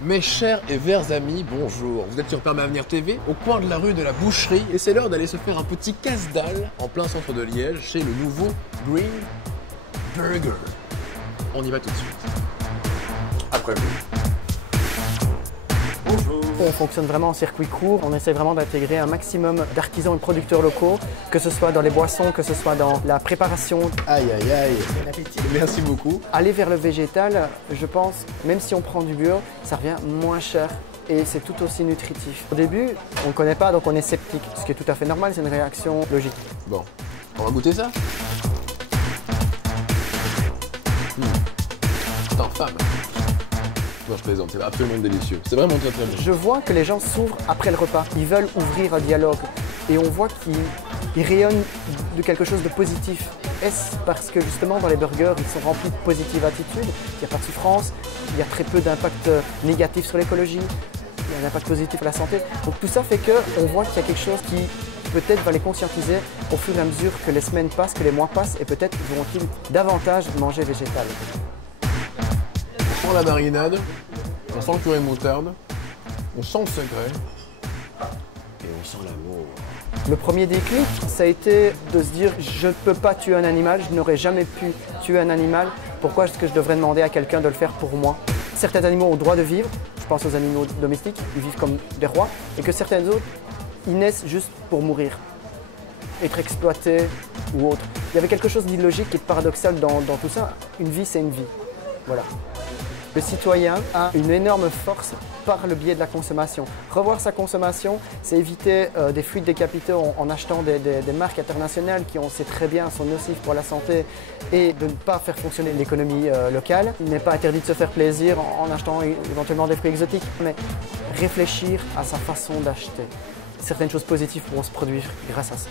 Mes chers et vers amis, bonjour. Vous êtes sur Permet Avenir TV, au coin de la rue de la Boucherie, et c'est l'heure d'aller se faire un petit casse-dalle en plein centre de Liège, chez le nouveau Green Burger. On y va tout de suite. Après vous. Bonjour. On fonctionne vraiment en circuit court, on essaie vraiment d'intégrer un maximum d'artisans et de producteurs locaux, que ce soit dans les boissons, que ce soit dans la préparation. Aïe aïe aïe. Bon appétit. Merci beaucoup. Aller vers le végétal, je pense, même si on prend du bio, ça revient moins cher et c'est tout aussi nutritif. Au début, on ne connaît pas, donc on est sceptique, ce qui est tout à fait normal, c'est une réaction logique. Bon, on va goûter ça. C'est infâme. Non, je plaisante, c'est absolument délicieux. C'est vraiment très très bon. Je vois que les gens s'ouvrent après le repas. Ils veulent ouvrir un dialogue et on voit qu'ils rayonnent de quelque chose de positif. Est-ce parce que justement dans les burgers, ils sont remplis de positive attitude, il n'y a pas de souffrance, il y a très peu d'impact négatif sur l'écologie, il y a un impact positif sur la santé. Donc tout ça fait qu'on voit qu'il y a quelque chose qui peut-être va les conscientiser au fur et à mesure que les semaines passent, que les mois passent et peut-être vont-ils davantage manger végétal. On sent la marinade, on sent le curry moutarde, on sent le secret et on sent l'amour. Le premier déclic, ça a été de se dire je ne peux pas tuer un animal, je n'aurais jamais pu tuer un animal, pourquoi est-ce que je devrais demander à quelqu'un de le faire pour moi? Certains animaux ont le droit de vivre, je pense aux animaux domestiques, ils vivent comme des rois, et que certains autres, ils naissent juste pour mourir, être exploités ou autre. Il y avait quelque chose d'illogique et de paradoxal dans tout ça, une vie c'est une vie, voilà. Le citoyen a une énorme force par le biais de la consommation. Revoir sa consommation, c'est éviter des fuites des capitaux en achetant des marques internationales qui, on sait très bien, sont nocives pour la santé et de ne pas faire fonctionner l'économie locale. Il n'est pas interdit de se faire plaisir en achetant éventuellement des fruits exotiques, mais réfléchir à sa façon d'acheter. Certaines choses positives pourront se produire grâce à ça.